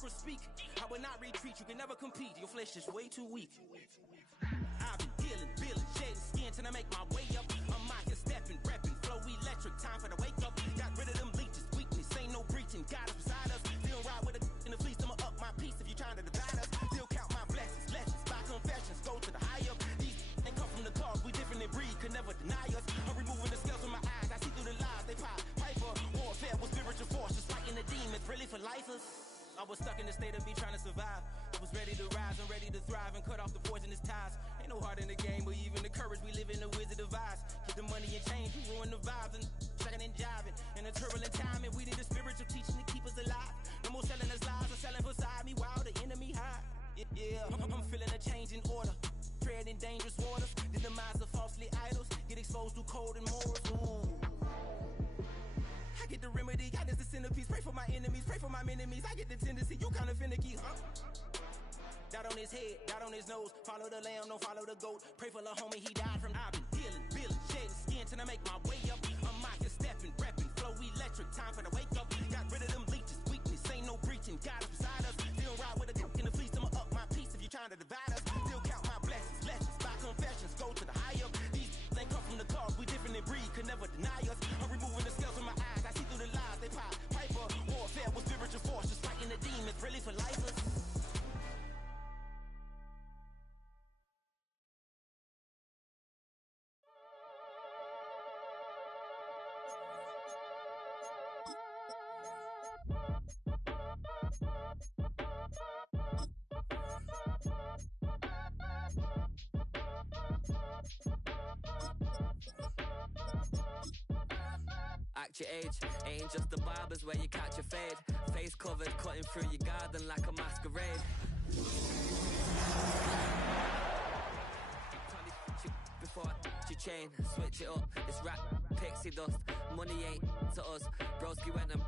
chakras speak. I will not retreat, you can never compete. Your flesh is way too weak. I've been healing, feeling, shedding skin till I make my way up. I'm out here stepping, repping, flow electric, time for the wake up. Got rid of them leeches, weakness, ain't no breaching. God is beside us, still ride with a in the fleece. I'ma up my piece if you trying to divide us. Still count my blessings, lessons, by confessions, go to the high up. These ain't come from the cause, we different in breed, could never deny us. I'm removing the scales from my eyes, I see through the lies they pop. Piper, warfare with spiritual forces, fighting the demons, really for lifers. I was stuck in the state of me trying to survive. I was ready to rise and ready to thrive and cut off the poisonous ties. Ain't no heart in the game, but even the courage we live in the Wizard of Oz. Keep the money and change, you ruin the vibes and shucking and jiving. In a turbulent time, and we need a spiritual teaching to keep us alive. No more selling us lies or selling beside me while the enemy hide. Yeah, I'm feeling a change in order. Treading dangerous waters, the demise of falsely idols. Get exposed to cold and morals. Ooh. I get the remedy, God is the centerpiece. Pray for my enemies, pray for my enemies. I get the tendency, you kinda finicky, huh? Dot on his head, dot on his nose. Follow the lamb, don't follow the goat. Pray for the homie, he died from. I've been healing, feeling, shedding skin till I make my way up. I'm out here stepping, repping, flow electric, time for the wake up. Got rid of them leeches, weakness, ain't no breaching. God is beside us, still ride with a cook in the fleece. I'ma up my piece if you trying to divide us. Still count my blessings, lessons, by confessions, go to the high up. These ain't come from the cause, we different in breed, could never deny us. I'm removing the scales from my eyes, I see through the lies they pop. Piper, warfare with spiritual forces, fighting the demons, really for lifers. Act your age, ain't just the barbers where you catch a fade. Face covered, cutting through your garden like a masquerade. Before your chain, switch it up. It's rap, pixie dust. Money ain't to us. Broski went and.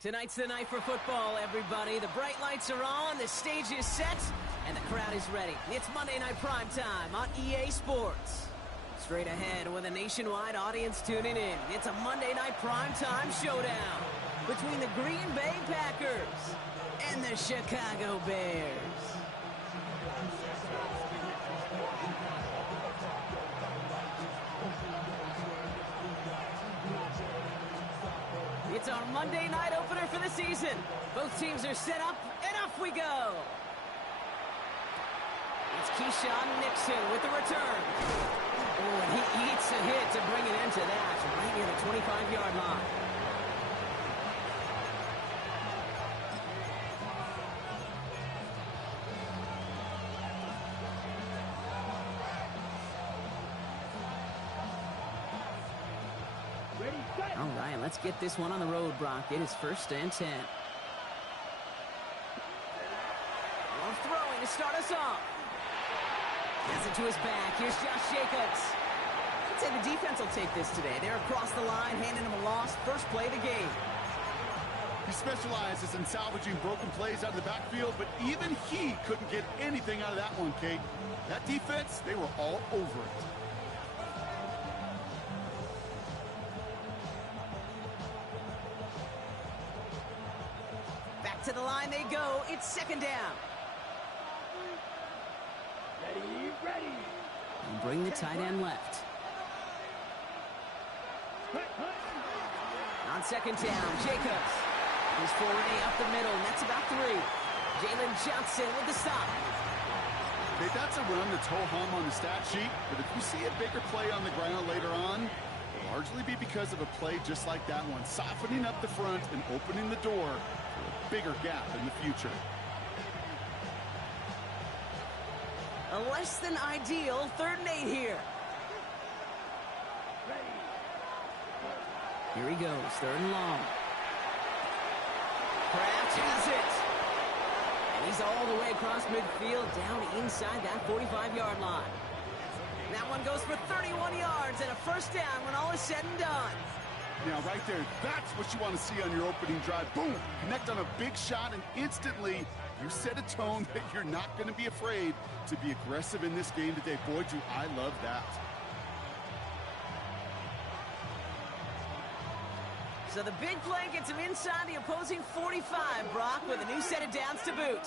Tonight's the night for football, everybody. The bright lights are on, the stage is set, and the crowd is ready. It's Monday Night Primetime on EA Sports. Straight ahead with a nationwide audience tuning in. It's a Monday Night Primetime showdown between the Green Bay Packers and the Chicago Bears. It's our Monday night opener for the season. Both teams are set up, and off we go. It's Keyshawn Nixon with the return. Oh, and he eats a hit to bring it into that, right near the 25-yard line. All right, let's get this one on the road, Brock. It is 1st and 10. Well, throwing to start us off. Has it to his back. Here's Josh Jacobs. I'd say the defense will take this today. They're across the line, handing him a loss. First play of the game. He specializes in salvaging broken plays out of the backfield, but even he couldn't get anything out of that one, Kate. That defense, they were all over it. Back to the line they go. It's 2nd down. Ready. And bring the tight end left. On 2nd down, Jacobs. His foray up the middle, and that's about 3. Jalen Johnson with the stop. Hey, that's a run that's ho-hum on the stat sheet, but if you see a bigger play on the ground later on, it'll largely be because of a play just like that one, softening up the front and opening the door for a bigger gap in the future. A less than ideal 3rd and 8 here. Here he goes, 3rd and long. Kraft has it. And he's all the way across midfield, down inside that 45-yard line. That one goes for 31 yards and a 1st down when all is said and done. Now, right there, that's what you want to see on your opening drive. Boom! Connect on a big shot, and instantly you set a tone that you're not going to be afraid to be aggressive in this game today. Boy, do I love that. So the big play gets him inside the opposing 45, Brock, with a new set of downs to boot.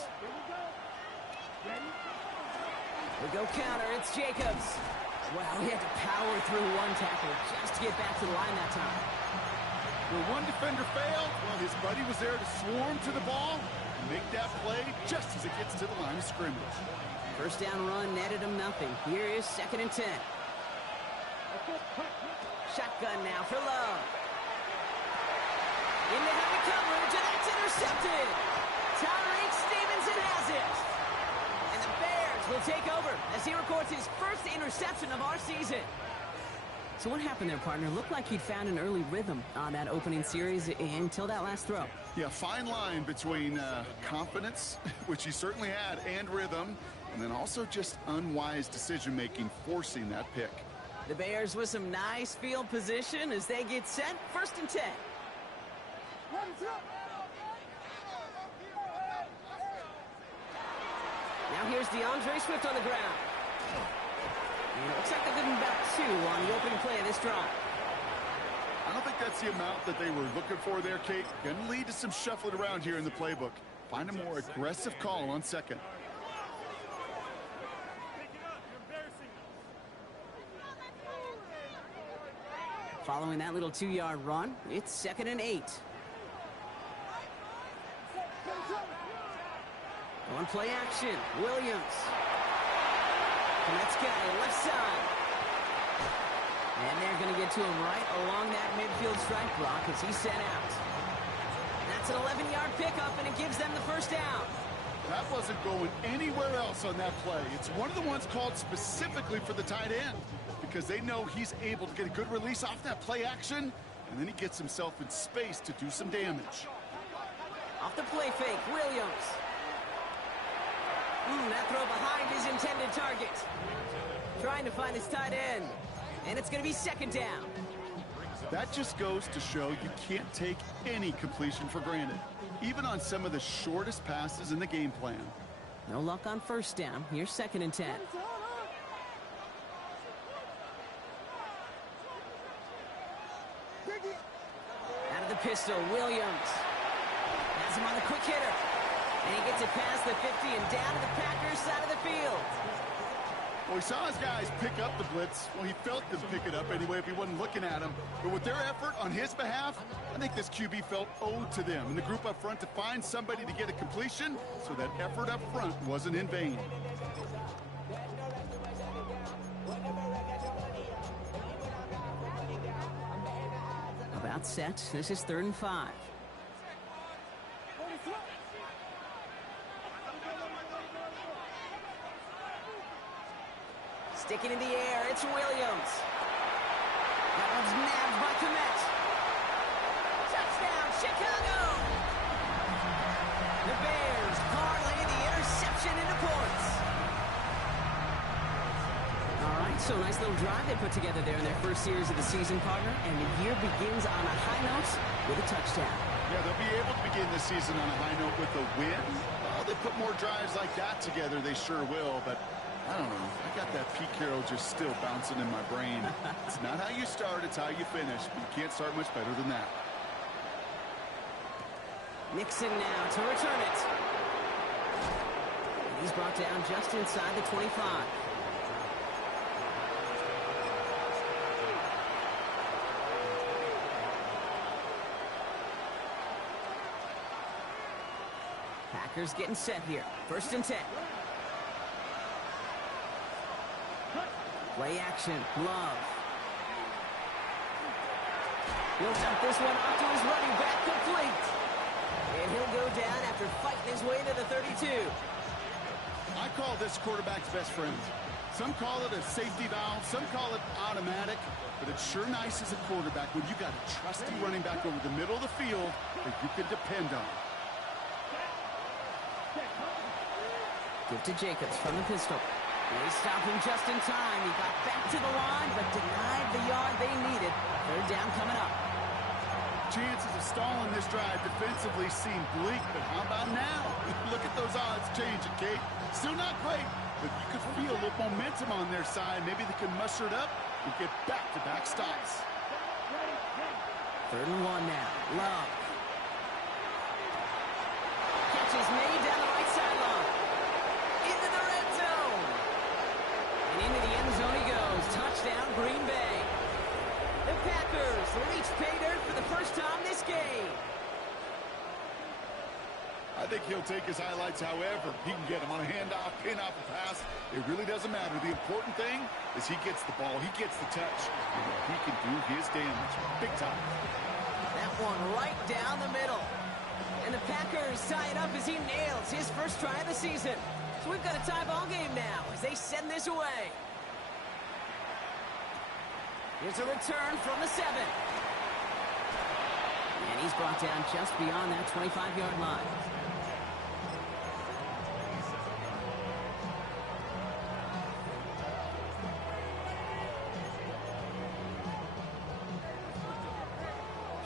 We go counter, it's Jacobs. Wow, he had to power through one tackle just to get back to the line that time. Where one defender failed, well, his buddy was there to swarm to the ball and make that play just as it gets to the line of scrimmage. First down run netted him nothing. Here is 2nd and 10. Shotgun now for Love. In the heavy coverage, and that's intercepted. Tyreek Stevenson has it. And the Bears will take over as he records his first interception of our season. So what happened there, partner? Looked like he'd found an early rhythm on that opening series until that last throw. Yeah, fine line between confidence, which he certainly had, and rhythm, and then also just unwise decision-making, forcing that pick. The Bears with some nice field position as they get set. 1st and 10. Now here's DeAndre Swift on the ground. And it looks like they're getting about 2 on the opening play of this drive. I don't think that's the amount that they were looking for there, Kate. Going to lead to some shuffling around here in the playbook. Find a more aggressive call on 2nd. Following that little 2-yard run, it's 2nd and 8. On play action, Williams. Let's go, left side. And they're going to get to him right along that midfield strike block as he's sent out. That's an 11-yard pickup, and it gives them the first down. That wasn't going anywhere else on that play. It's one of the ones called specifically for the tight end because they know he's able to get a good release off that play action, and then he gets himself in space to do some damage. Off the play fake, Williams. That throw behind his intended target. Trying to find his tight end. And it's going to be 2nd down. That just goes to show you can't take any completion for granted, even on some of the shortest passes in the game plan. No luck on 1st down. Here's 2nd and 10. Out of the pistol, Williams. Has him on the quick hitter. And he gets it past the 50 and down to the Packers side of the field. Well, he saw his guys pick up the blitz. Well, he felt them pick it up anyway if he wasn't looking at him. But with their effort on his behalf, I think this QB felt owed to them and the group up front to find somebody to get a completion so that effort up front wasn't in vain. About set. This is 3rd and 5. Sticking in the air, it's Williams. That one's nabbed by Komet. Touchdown, Chicago! The Bears parlay the interception into points. All right, so nice little drive they put together there in their first series of the season, partner, and the year begins on a high note with a touchdown. Yeah, they'll be able to begin this season on a high note with a win. Well, they put more drives like that together, they sure will, but I don't know. I got that Pete Carroll just still bouncing in my brain. It's not how you start, it's how you finish. But you can't start much better than that. Nixon now to return it. He's brought down just inside the 25. Packers getting set here. 1st and 10. Play action, Love. He'll dump this one off to his running back, complete. And he'll go down after fighting his way to the 32. I call this quarterback's best friend. Some call it a safety valve, some call it automatic, but it's sure nice as a quarterback when you got a trusty running back over the middle of the field that you can depend on. Give to Jacobs from the pistol. They stop him just in time. He got back to the line, but denied the yard they needed. 3rd down coming up. Chances of stalling this drive defensively seem bleak, but how about now? Look at those odds changing, Kate. Still not great, but you could feel a little momentum on their side. Maybe they can muster it up and get back-to-back stops. 3rd and 1 now. Love. Catch is made down the right sideline. Into the red zone. And into the end zone he goes. Touchdown, Green Bay. The Packers reach pay dirt for the first time this game. I think he'll take his highlights however he can get him on a handoff, pin off a pass. It really doesn't matter. The important thing is he gets the ball, he gets the touch, and he can do his damage big time. That one right down the middle. And the Packers tie it up as he nails his first try of the season. So we've got a tie ball game now as they send this away. Here's a return from the 7. And he's brought down just beyond that 25-yard line.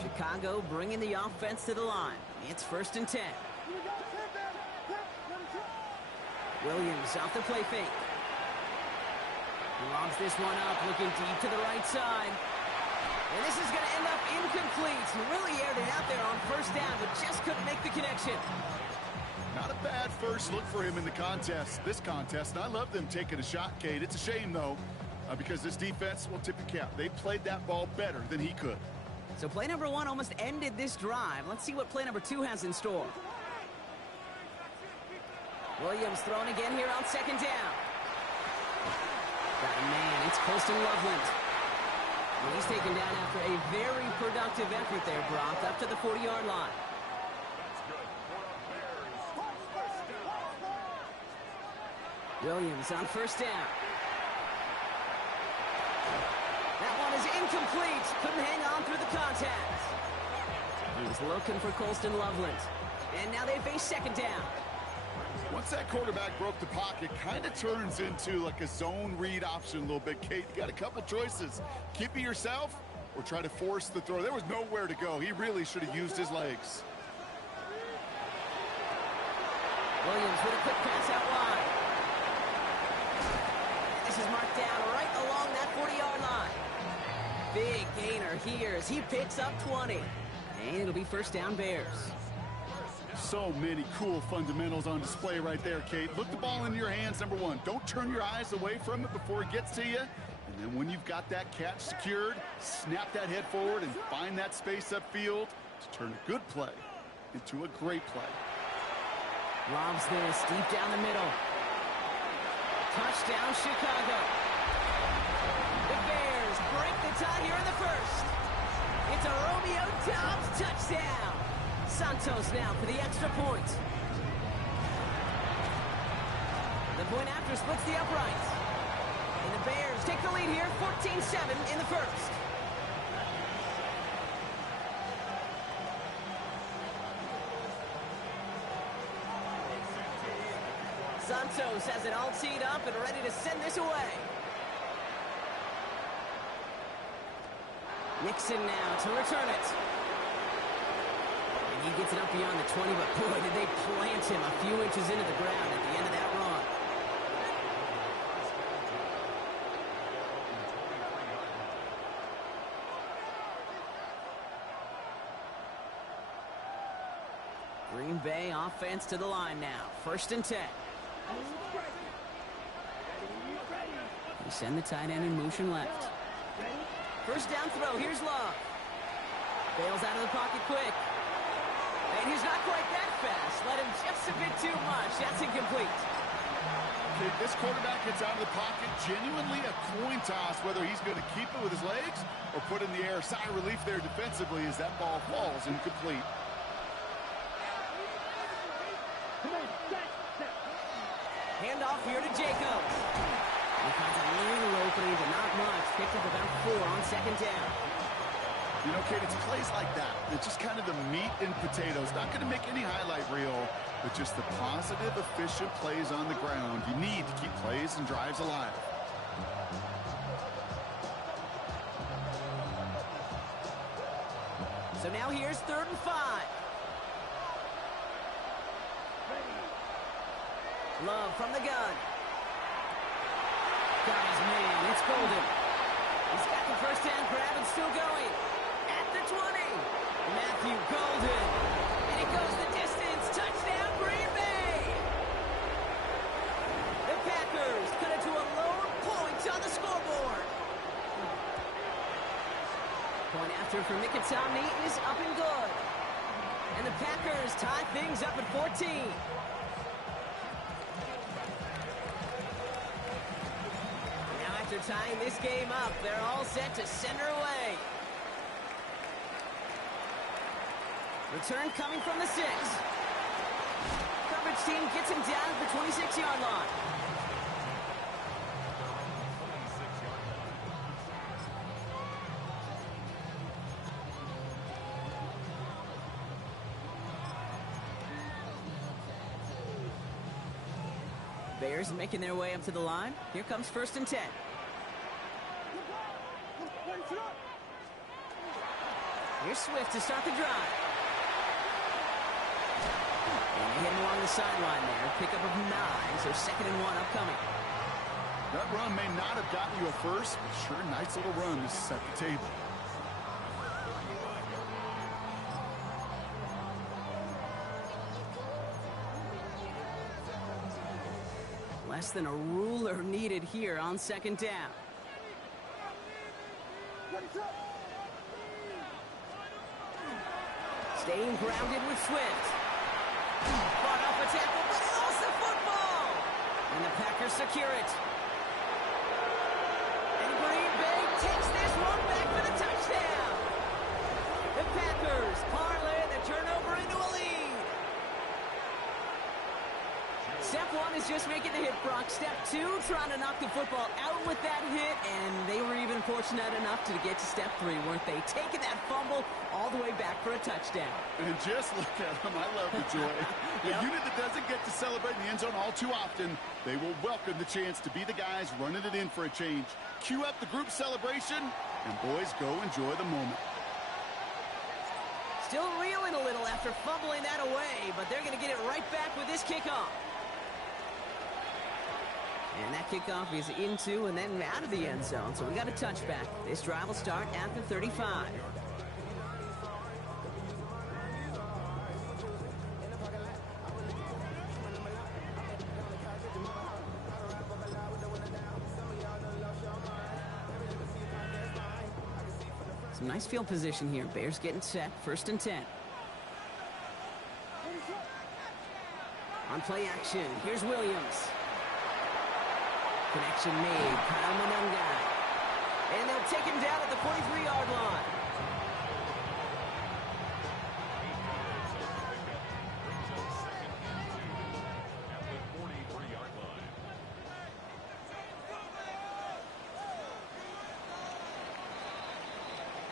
Chicago bringing the offense to the line. It's 1st and 10. Williams off the play fake. He lobs this one up, looking deep to the right side. And this is going to end up incomplete. He really aired it out there on 1st down, but just couldn't make the connection. Not a bad first look for him in the contest, this contest. And I love them taking a shot, Kate. It's a shame, though, because this defense will tip the cap. They played that ball better than he could. So play number 1 almost ended this drive. Let's see what play number 2 has in store. Williams throwing again here on 2nd down. Got a man. It's Colston Loveland. And he's taken down after a very productive effort there, Brock, up to the 40-yard line. Williams on 1st down. That one is incomplete. Couldn't hang on through the contact. He was looking for Colston Loveland. And now they face 2nd down. Once that quarterback broke the pocket, kind of turns into like a zone read option a little bit. Kate, you got a couple choices. Keep it yourself or try to force the throw. There was nowhere to go. He really should have used his legs. Williams with a quick pass out wide. This is marked down right along that 40-yard line. Big gainer here as he picks up 20. And it'll be 1st down Bears. So many cool fundamentals on display right there, Kate. Look the ball into your hands, number 1. Don't turn your eyes away from it before it gets to you. And then when you've got that catch secured, snap that head forward and find that space upfield to turn a good play into a great play. Lobs this deep down the middle. Touchdown, Chicago. The Bears break the tie here in the 1st. It's a Romeo Doubs touchdown. Santos now for the extra point. The point after splits the uprights. And the Bears take the lead here, 14-7 in the 1st. Santos has it all teed up and ready to send this away. Nixon now to return it. And he gets it up beyond the 20, but boy, did they plant him a few inches into the ground at the end of that run. Green Bay offense to the line now. 1st and 10. They send the tight end in motion left. 1st down throw. Here's Love. Bails out of the pocket quick. And he's not quite that fast. Let him just a bit too much. That's incomplete. Okay, this quarterback gets out of the pocket. Genuinely a coin toss whether he's going to keep it with his legs or put in the air. Sigh of relief there defensively as that ball falls incomplete. Handoff here to Jacobs. He finds a little opening, but not much. Picked up about 4 on 2nd down. You know, Kate, it's plays like that. It's just kind of the meat and potatoes. Not going to make any highlight reel, but just the positive, efficient plays on the ground. You need to keep plays and drives alive. So now here's 3rd and 5. Love from the gun. Got his man. It's Golden. He's got the 1st down grab and still going. At the 20. Matthew Golden. And it goes the distance. Touchdown, Green Bay. The Packers cut it to a lone point on the scoreboard. Point after for Mikitomney is up and good. And the Packers tie things up at 14. Now after tying this game up, they're all set to send her away. Return coming from the 6. Coverage team gets him down at the 26-yard line. Bears making their way up to the line. Here comes 1st and 10. Here's Swift to start the drive. And they hit him along the sideline there. Pickup of 9, so 2nd and 1 upcoming. That run may not have gotten you a first, but sure, nice little run to set the table. Less than a ruler needed here on 2nd down. Staying grounded with Swift. Fought off a tackle, but he lost the football. And the Packers secure it. And Green Bay takes this one back for the touchdown. The Packers parlay the turnover into a lead. Step 1 is just making the hit, Brock. Step 2, trying to knock the football out with that hit, and they were even fortunate enough to get to step 3, weren't they? Taking that fumble all the way back for a touchdown. And just look at them. I love the joy. A unit that doesn't get to celebrate in the end zone all too often, they will welcome the chance to be the guys running it in for a change. Cue up the group celebration, and boys, go enjoy the moment. Still reeling a little after fumbling that away, but they're going to get it right back with this kickoff. And that kickoff is into and then out of the end zone. So we got a touchback. This drive will start at the 35. Some nice field position here. Bears getting set. 1st and 10. On play action, here's Williams. Connection made. Kyle Manungai. And they'll take him down at the 43-yard line.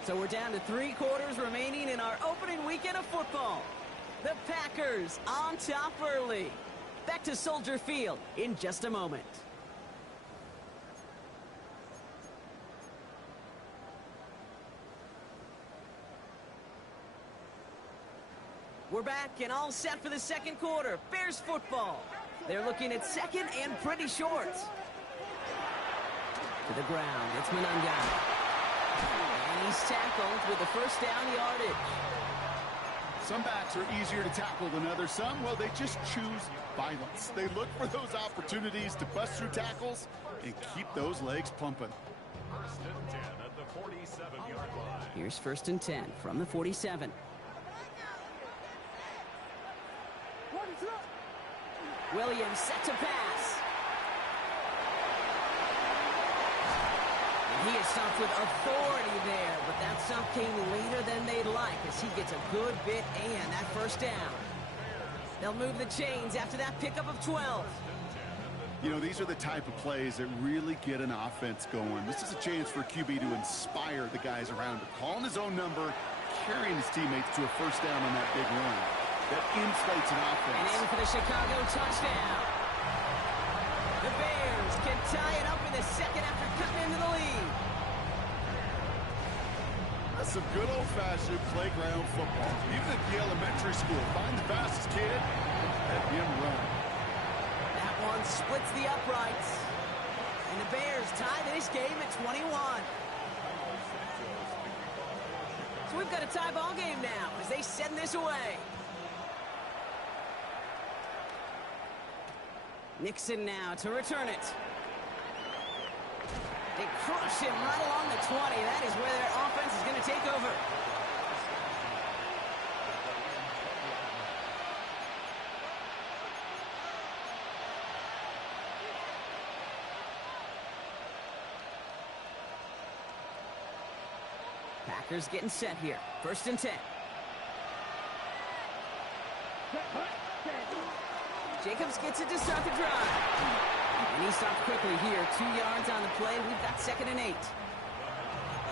So we're down to 3 quarters remaining in our opening weekend of football. The Packers on top early. Back to Soldier Field in just a moment. We're back and all set for the 2nd quarter. Bears football. They're looking at 2nd and pretty short. To the ground. It's Manungai. And he's tackled with the 1st down yardage. Some backs are easier to tackle than others. Some, well, they just choose violence. They look for those opportunities to bust through tackles and keep those legs pumping. 1st and 10 at the 47-yard line. Here's 1st and 10 from the 47. Williams set to pass. And he is stopped with authority there, but that stop came later than they'd like as he gets a good bit and that 1st down. They'll move the chains after that pickup of 12. You know, these are the type of plays that really get an offense going. This is a chance for QB to inspire the guys around him. Calling his own number, carrying his teammates to a 1st down on that big run. That inflates an offense. And in for the Chicago touchdown. The Bears can tie it up in the 2nd after cutting into the lead. That's some good old-fashioned playground football. Even at the elementary school, find the fastest kid, let him run. That one splits the uprights. And the Bears tie this game at 21. we've got a tie ball game now as they send this away. Nixon now to return it. They crush him right along the 20. That is where their offense is going to take over. Packers getting set here. 1st and 10. Jacobs gets it to start the drive. And he stopped quickly here. 2 yards on the play. We've got 2nd and 8.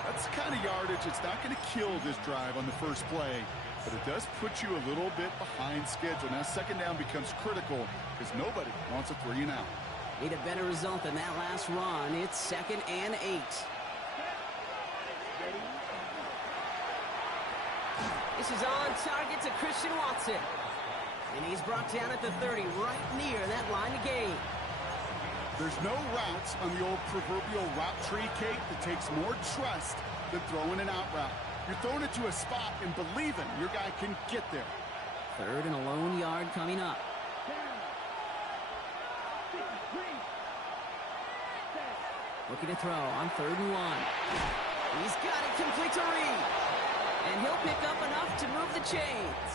That's the kind of yardage it's not going to kill this drive on the first play, but it does put you a little bit behind schedule. Now 2nd down becomes critical because nobody wants a 3 and out. Need a better result than that last run. It's 2nd and 8. This is on target to Christian Watson. And he's brought down at the 30, right near that line of gain. There's no routes on the old proverbial route tree, Kate, that takes more trust than throwing an out route. You're throwing it to a spot and believing your guy can get there. 3rd and a lone yard coming up. Looking to throw on 3rd and 1. He's got it complete to Reed. And he'll pick up enough to move the chains.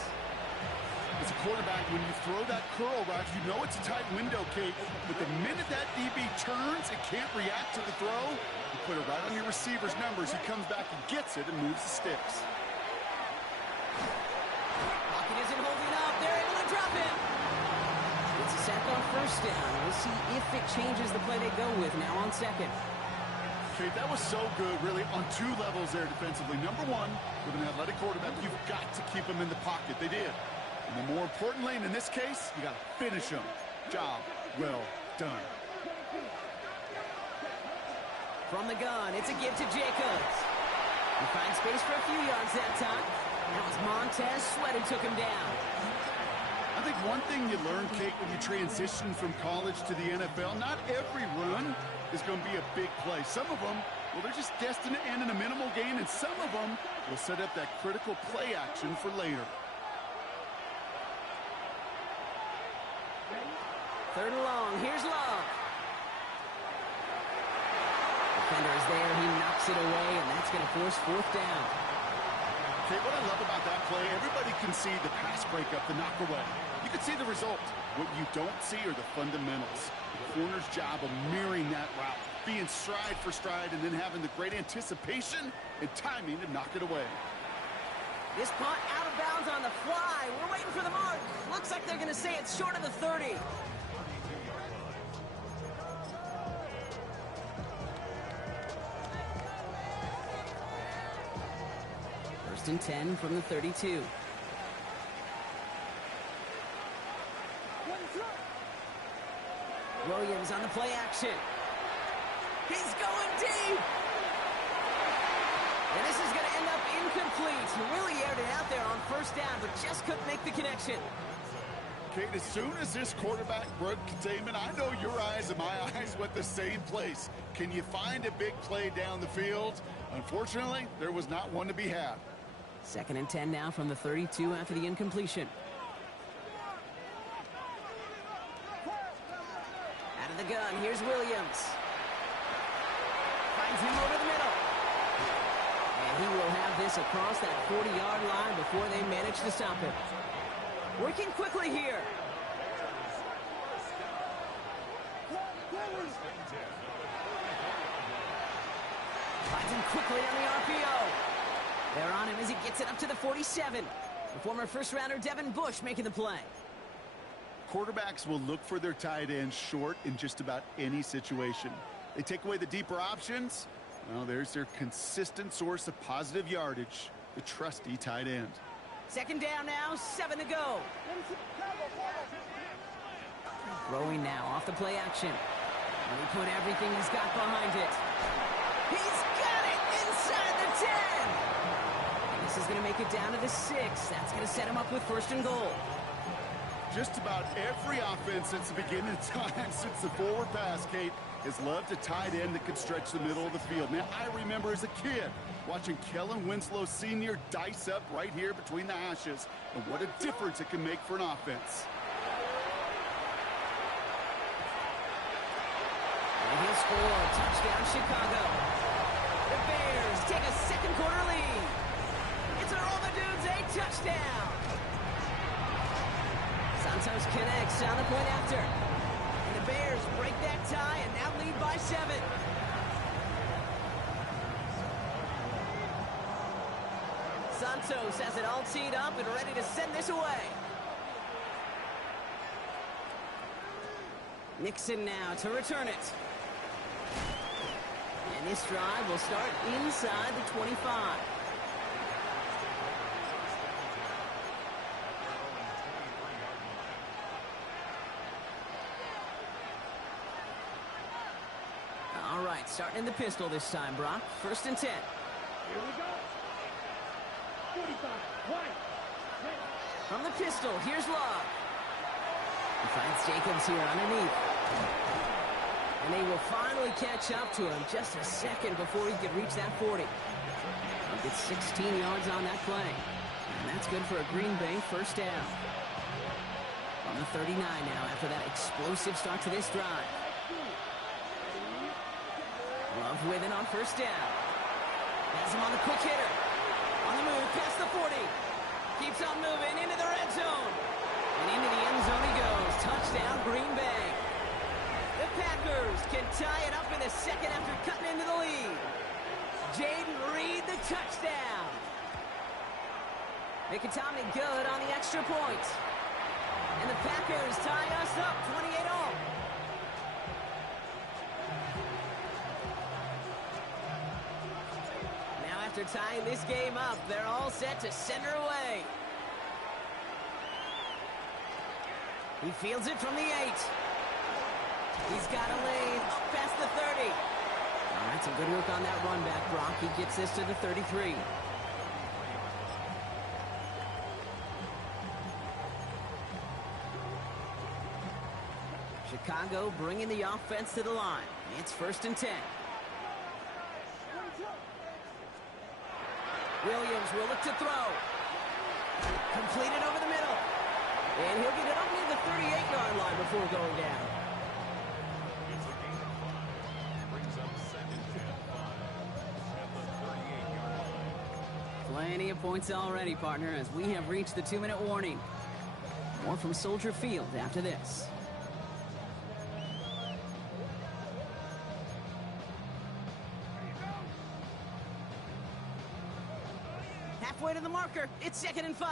As a quarterback, when you throw that curl route, you know it's a tight window, Kate. But the minute that DB turns and can't react to the throw, you put it right on your receiver's numbers. He comes back and gets it and moves the sticks. Pocket isn't holding up. They're able to drop him. It's a sack on 1st down. We'll see if it changes the play they go with now on 2nd. Kate, that was so good, really, on 2 levels there defensively. Number 1, with an athletic quarterback, you've got to keep him in the pocket. They did. And then more importantly, and in this case, you got to finish him. Job well done. From the gun, it's a give to Jacobs. He finds space for a few yards that time. That was Montez Sweat who took him down. I think one thing you learn, Kate, when you transition from college to the NFL, not every run is going to be a big play. Some of them, well, they're just destined to end in a minimal gain, and some of them will set up that critical play action for later. 3rd and long. Here's Love. Defender is there. He knocks it away, and that's going to force 4th down. Okay, what I love about that play, everybody can see the pass breakup, the knock away. You can see the result. What you don't see are the fundamentals. The corner's job of mirroring that route, being stride for stride, and then having the great anticipation and timing to knock it away. This punt out of bounds on the fly. We're waiting for the mark. Looks like they're going to say it's short of the 30. First and 10 from the 32. Williams on the play action. He's going deep. And this is going to end up incomplete. He really aired it out there on 1st down, but just couldn't make the connection. Kate, as soon as this quarterback broke containment, I know your eyes and my eyes went the same place. Can you find a big play down the field? Unfortunately, there was not one to be had. 2nd and 10 now from the 32 after the incompletion. Out of the gun, here's Williams. Finds him over the middle. And he will have this across that 40-yard line before they manage to stop him. Working quickly here. Finds him quickly on the RPO. They're on him as he gets it up to the 47. The former first-rounder Devin Bush making the play. Quarterbacks will look for their tight ends short in just about any situation. They take away the deeper options. Well, there's their consistent source of positive yardage, the trusty tight end. 2nd down now, 7 to go. Throwing now off the play action. And he put everything he's got behind it. He's got it inside the 10. And this is going to make it down to the 6. That's going to set him up with 1st and goal. Just about every offense since the beginning of time, since the forward pass, Kate, has loved a tight end that could stretch the middle of the field. Man, I remember as a kid watching Kellen Winslow Sr. dice up right here between the hashes, and what a difference it can make for an offense. And he'll score. Touchdown, Chicago. The Bears take a second quarter lead. It's a Roll the Dudes, a touchdown. Santos connects on the point after. And the Bears break that tie and now lead by 7. Santos has it all teed up and ready to send this away. Nixon now to return it. And this drive will start inside the 25. All right, starting in the pistol this time, Brock. 1st and 10. Here we go. 45, right. From the pistol, here's Love. He finds Jacobs here underneath. And they will finally catch up to him just a second before he could reach that 40. He'll get 16 yards on that play. And that's good for a Green Bay 1st down. On the 39 now after that explosive start to this drive. Love with it on 1st down. Has him on the quick hitter. On the move, past the 40. Keeps on moving into the red zone. And into the end zone he goes. Touchdown, Green Bay. The Packers can tie it up in the second after cutting into the lead. Jaden Reed, the touchdown. Mikatami good on the extra point. And the Packers tie us up 28-all. Now after tying this game up, they're all set to send her away. He fields it from the 8. He's got a lane up past the 30. All right, some good work on that run back, Brock. He gets this to the 33. Chicago bringing the offense to the line. It's 1st and 10. Williams will look to throw. Completed over the middle. And he'll get it up near the 38-yard line before going down. It's a gain of 5. Brings up 2nd and 5 at the 38-yard line. Plenty of points already, partner, as we have reached the 2-minute warning. More from Soldier Field after this. Halfway to the marker. It's 2nd and 5.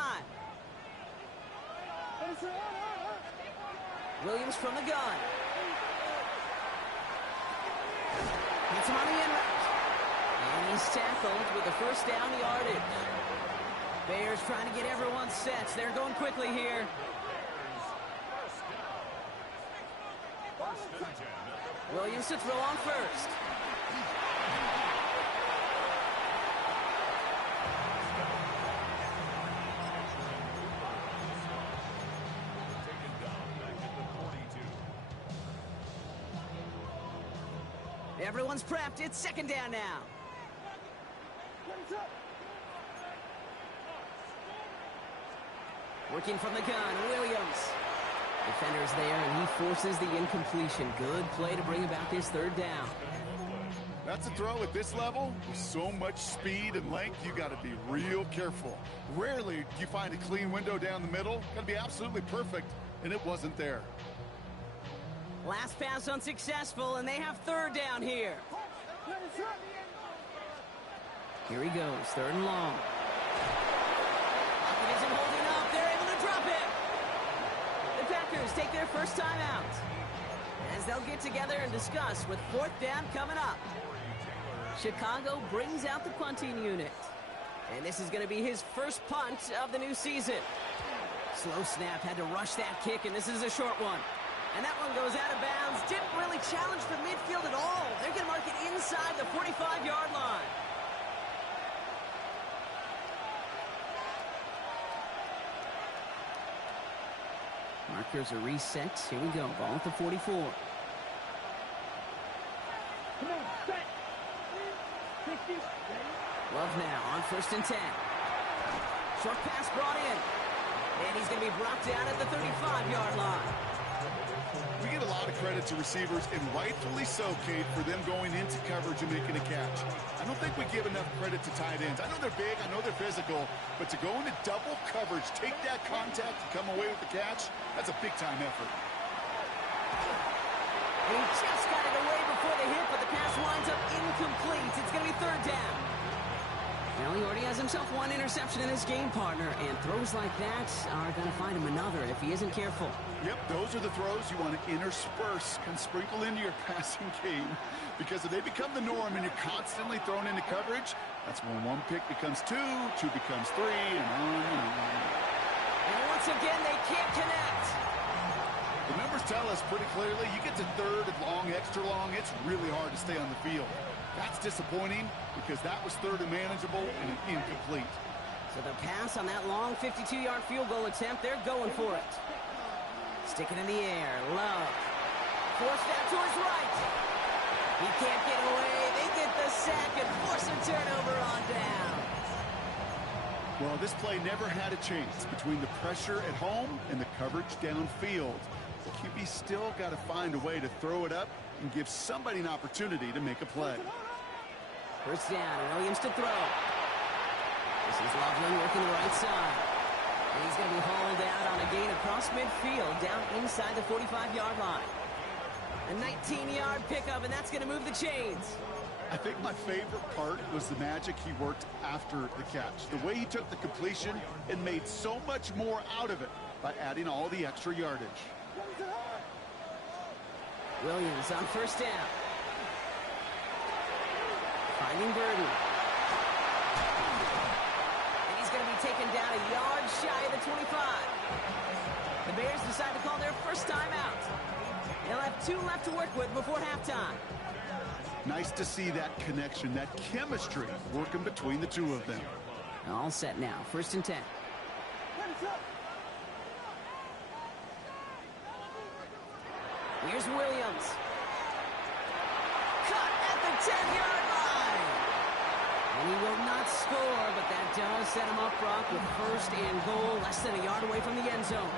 Williams from the gun. Hits him on the end route. And he's tackled with the 1st down yardage. Bears trying to get everyone set. They're going quickly here. Williams to throw on 1st. Everyone's prepped. It's 2nd down now. Working from the gun, Williams. Defender's there, and he forces the incompletion. Good play to bring about this 3rd down. That's a throw at this level. With so much speed and length, you got to be real careful. Rarely do you find a clean window down the middle. Got to be absolutely perfect, and it wasn't there. Last pass unsuccessful, and they have 3rd down here. Here he goes, 3rd and long. Pocket isn't holding up. They're able to drop it. The Packers take their 1st time out, as they'll get together and discuss with 4th down coming up. Chicago brings out the punting unit, and this is going to be his 1st punt of the new season. Slow snap, had to rush that kick, and this is a short one. And that one goes out of bounds. Didn't really challenge the midfield at all. They're going to mark it inside the 45-yard line. Markers are reset. Here we go. Ball at the 44. Come on, set. 60. Love now on 1st and 10. Short pass brought in. And he's going to be brought down at the 35-yard line. We get a lot of credit to receivers, and rightfully so, Kate, for them going into coverage and making a catch. I don't think we give enough credit to tight ends. I know they're big, I know they're physical, but to go into double coverage, take that contact, and come away with the catch, that's a big-time effort. And he just got it away before the hit, but the pass winds up incomplete. It's going to be 3rd down. Well, he already has himself one interception in his game, partner, and throws like that are going to find him another if he isn't careful. Yep, those are the throws you want to intersperse, kind of sprinkle into your passing game, because if they become the norm and you're constantly thrown into coverage, that's when one pick becomes two becomes three, and on and on. And once again, they can't connect. The numbers tell us pretty clearly, you get to 3rd and long, extra long, it's really hard to stay on the field. That's disappointing because that was 3rd and manageable and an incomplete. So the pass on that long 52-yard field goal attempt, they're going for it. Stick it in the air. Love. Forced out to his right. He can't get away. They get the sack and force a turnover on down. Well, this play never had a chance between the pressure at home and the coverage downfield. The QB still got to find a way to throw it up and give somebody an opportunity to make a play. 1st down, and Williams to throw. This is Loveland working the right side. And he's going to be hauled out on a gain across midfield, down inside the 45-yard line. A 19-yard pickup, and that's going to move the chains. I think my favorite part was the magic he worked after the catch. The way he took the completion and made so much more out of it by adding all the extra yardage. Williams on 1st down. Finding Burden. And he's going to be taken down a yard shy of the 25. The Bears decide to call their first timeout. They'll have 2 left to work with before halftime. Nice to see that connection, that chemistry working between the two of them. All set now. 1st and 10. Here's Williams. Cut at the 10-yard line. And he will not score, but that does set him up, Brock, with 1st and goal, less than a yard away from the end zone.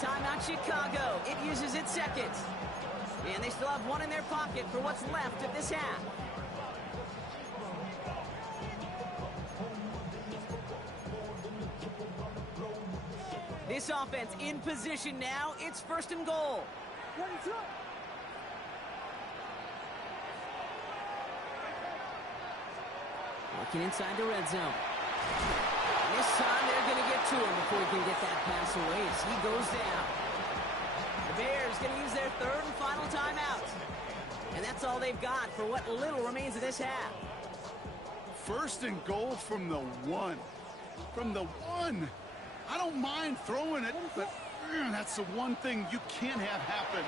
Timeout Chicago. It uses its 2nd. And they still have 1 in their pocket for what's left of this half. This offense in position now. It's 1st and goal. Working inside the red zone. And this time they're going to get to him before he can get that pass away as he goes down. The Bears going to use their 3rd and final timeout. And that's all they've got for what little remains of this half. 1st and goal from the 1. From the 1. I don't mind throwing it, but that's the one thing you can't have happen.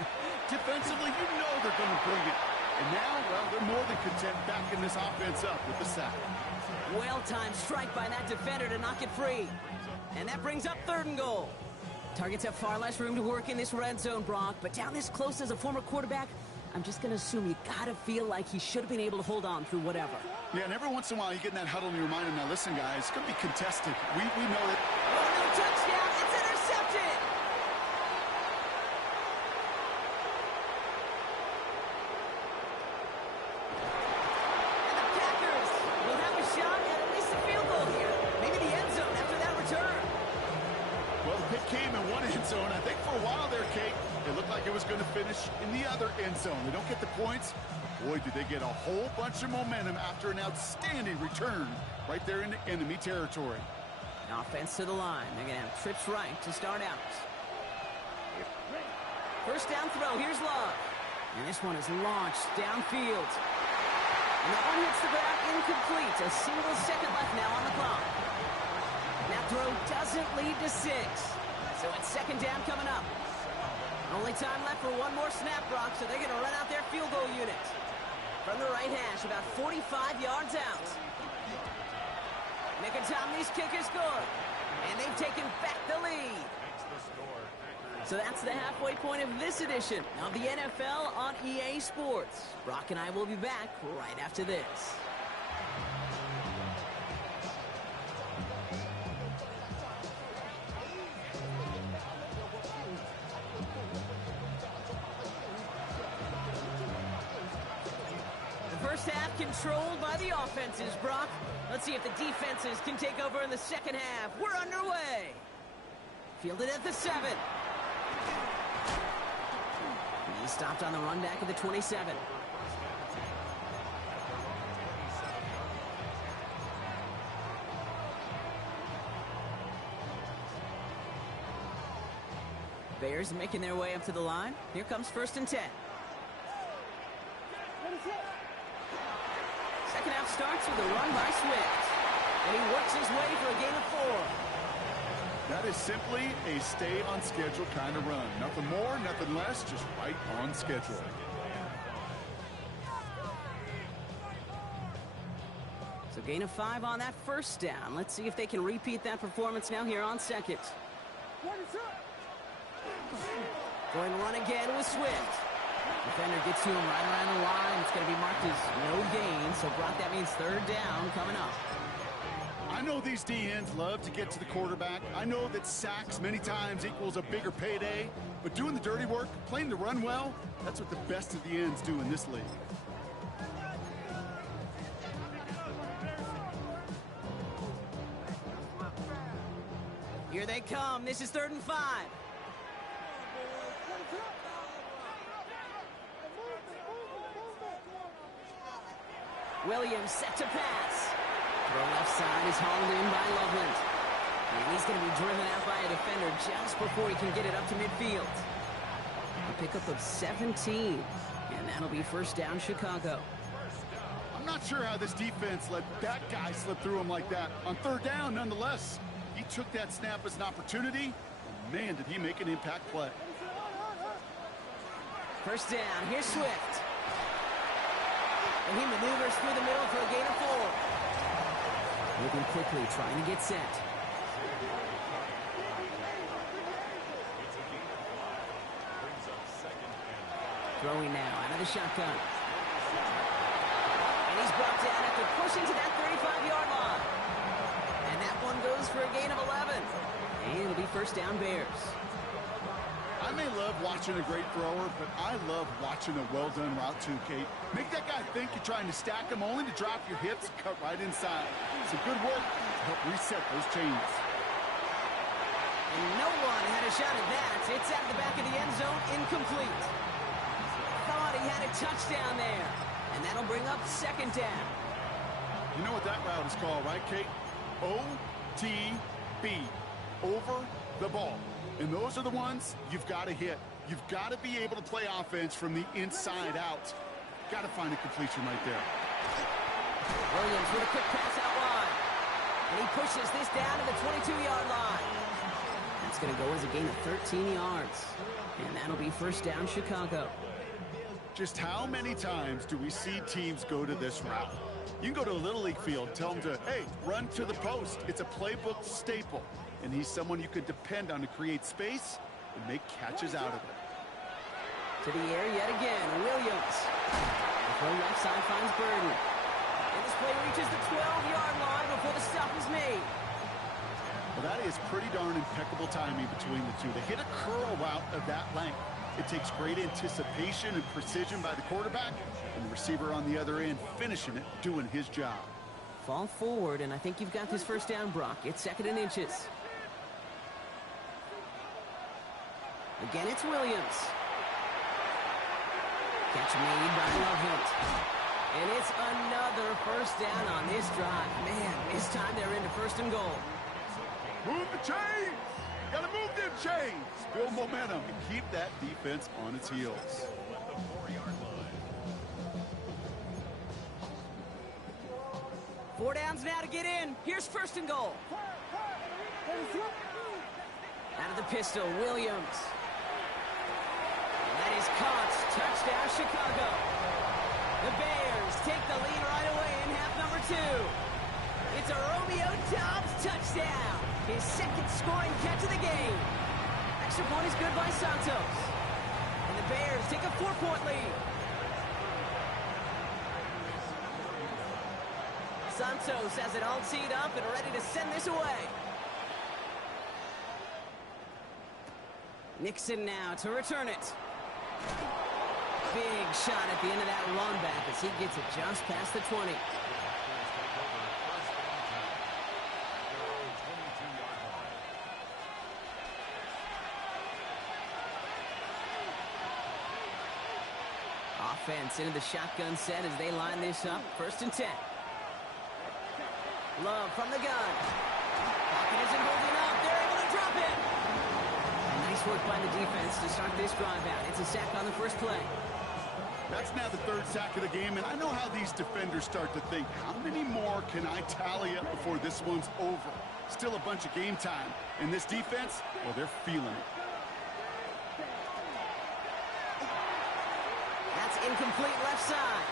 Defensively, you know they're going to bring it. And now, well, they're more than content backing this offense up with the sack. Well-timed strike by that defender to knock it free. And that brings up 3rd and goal. Targets have far less room to work in this red zone, Brock, but down this close as a former quarterback, I'm just going to assume you got to feel like he should have been able to hold on through whatever. Yeah, and every once in a while you get in that huddle and you remind him, now listen, guys, it's going to be contested. We know that. Oh, no touchdown. It's intercepted. And the Packers will have a shot at least a field goal here. Maybe the end zone after that return. Well, the pick came in one end zone. I think for a while there, Kate, it looked like it was going to finish in the other end zone. They don't get the points. Boy, did they get a whole bunch of momentum after an outstanding return right there into enemy territory. An offense to the line. They're going to have trips right to start out. 1st down throw. Here's Love. And this one is launched downfield. And that one hits the ground incomplete. A single second left now on the clock. That throw doesn't lead to 6. So it's 2nd down coming up. Only time left for one more snap, Brock, so they're going to run out their field goal unit. From the right hash, about 45 yards out. Nick and Tomley's kicker scored. And they've taken back the lead. Makes the score So that's the halfway point of this edition of the NFL on EA Sports. Brock and I will be back right after this. The first half controlled by the offenses, Brock. Let's see if the defenses can take over in the second half. We're underway. Fielded at the 7. He stopped on the run back at the 27. Bears making their way up to the line. Here comes 1st and 10. Second half starts with a run by Swift. And he works his way for a gain of 4. That is simply a stay-on-schedule kind of run. Nothing more, nothing less, just right on schedule. So gain of 5 on that first down. Let's see if they can repeat that performance now here on second. Going to run again with Swift. Defender gets to him right around the line. It's going to be marked as no gain. So, Brock, that means 3rd down coming up. I know these D-ends love to get to the quarterback. I know that sacks many times equals a bigger payday. But doing the dirty work, playing the run well, that's what the best of the ends do in this league. Here they come. This is 3rd and 5. Williams set to pass. The left side is hauled in by Loveland. And he's going to be driven out by a defender just before he can get it up to midfield. A pickup of 17. And that'll be 1st down Chicago. I'm not sure how this defense let that guy slip through him like that. On 3rd down, nonetheless, he took that snap as an opportunity. And man, did he make an impact play. 1st down. Here's Swift. And he maneuvers through the middle for a gain of 4. Moving quickly, trying to get set. Throwing now out of the shotgun. And he's brought down after pushing to that 35-yard line. And that one goes for a gain of 11. And it'll be 1st down Bears. I may love watching a great thrower, but I love watching a well-done route too, Kate. Make that guy think you're trying to stack him only to drop your hips, cut right inside. Some good work to help reset those chains. And no one had a shot at that. It's out of the back of the end zone, incomplete. Thought he had a touchdown there. And that'll bring up 2nd down. You know what that route is called, right, Kate? OTB, over the ball. And those are the ones you've got to hit. You've got to be able to play offense from the inside out. Got to find a completion right there. Williams with a quick pass out wide. And he pushes this down to the 22-yard line. That's going to go as a gain of 13 yards. And that'll be 1st down Chicago. Just how many times do we see teams go to this route? You can go to a Little League field, tell them to, hey, run to the post. It's a playbook staple. And he's someone you can depend on to create space and make catches out of it. To the air yet again, Williams. The throw left side finds Burden. And this play reaches the 12-yard line before the stop is made. Well, that is pretty darn impeccable timing between the two. They hit a curl route of that length. It takes great anticipation and precision by the quarterback, and the receiver on the other end finishing it, doing his job. Fall forward, and I think you've got this 1st down, Brock. It's 2nd and inches. Again, it's Williams. Catch made by Loveland. And it's another 1st down on this drive. Man, this time they're into 1st and goal. Move the chains! Gotta move them chains! Build momentum and keep that defense on its heels. 4 downs now to get in. Here's 1st and goal. Out of the pistol, Williams. That is caught. Touchdown, Chicago. The Bears take the lead right away in half number 2. It's a Romeo Doubs touchdown. His 2nd scoring catch of the game. That extra point is good by Santos. And the Bears take a 4-point lead. Santos has it all teed up and ready to send this away. Nixon now to return it. Big shot at the end of that run back as he gets it just past the 20. Offense into the shotgun set as they line this up. 1st and 10. Love from the gun. Pocket isn't holding up. They're able to drop it. And nice work by the defense to start this drive out. It's a sack on the first play. That's now the 3rd sack of the game, and I know how these defenders start to think, how many more can I tally up before this one's over? Still a bunch of game time. And this defense, well, they're feeling it. That's incomplete left side.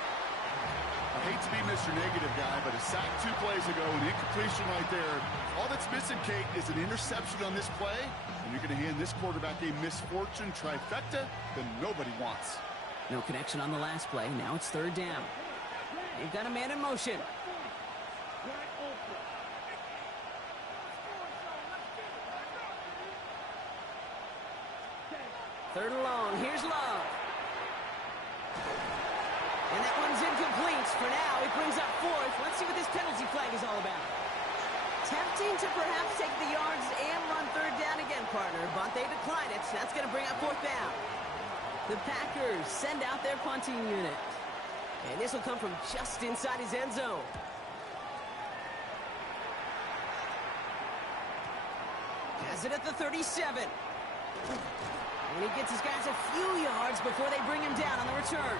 I hate to be Mr. Negative guy, but a sack 2 plays ago, an incompletion right there. All that's missing, Kate, is an interception on this play, and you're going to hand this quarterback a misfortune trifecta that nobody wants. No connection on the last play. Now it's 3rd down. They've got a man in motion. 3rd and long. Here's Love. And that one's incomplete. For now, it brings up 4th. Let's see what this penalty flag is all about. Tempting to perhaps take the yards and run 3rd down again, partner, but they decline it. That's going to bring up 4th down. The Packers send out their punting unit. And this will come from just inside his end zone. Has it at the 37. And he gets his guys a few yards before they bring him down on the return.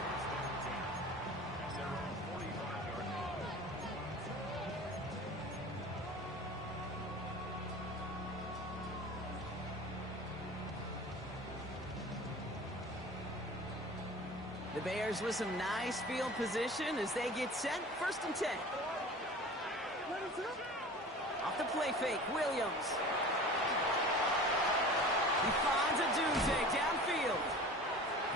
The Bears with some nice field position as they get set. 1st and 10. Off the play fake, Williams. He finds a doozy downfield.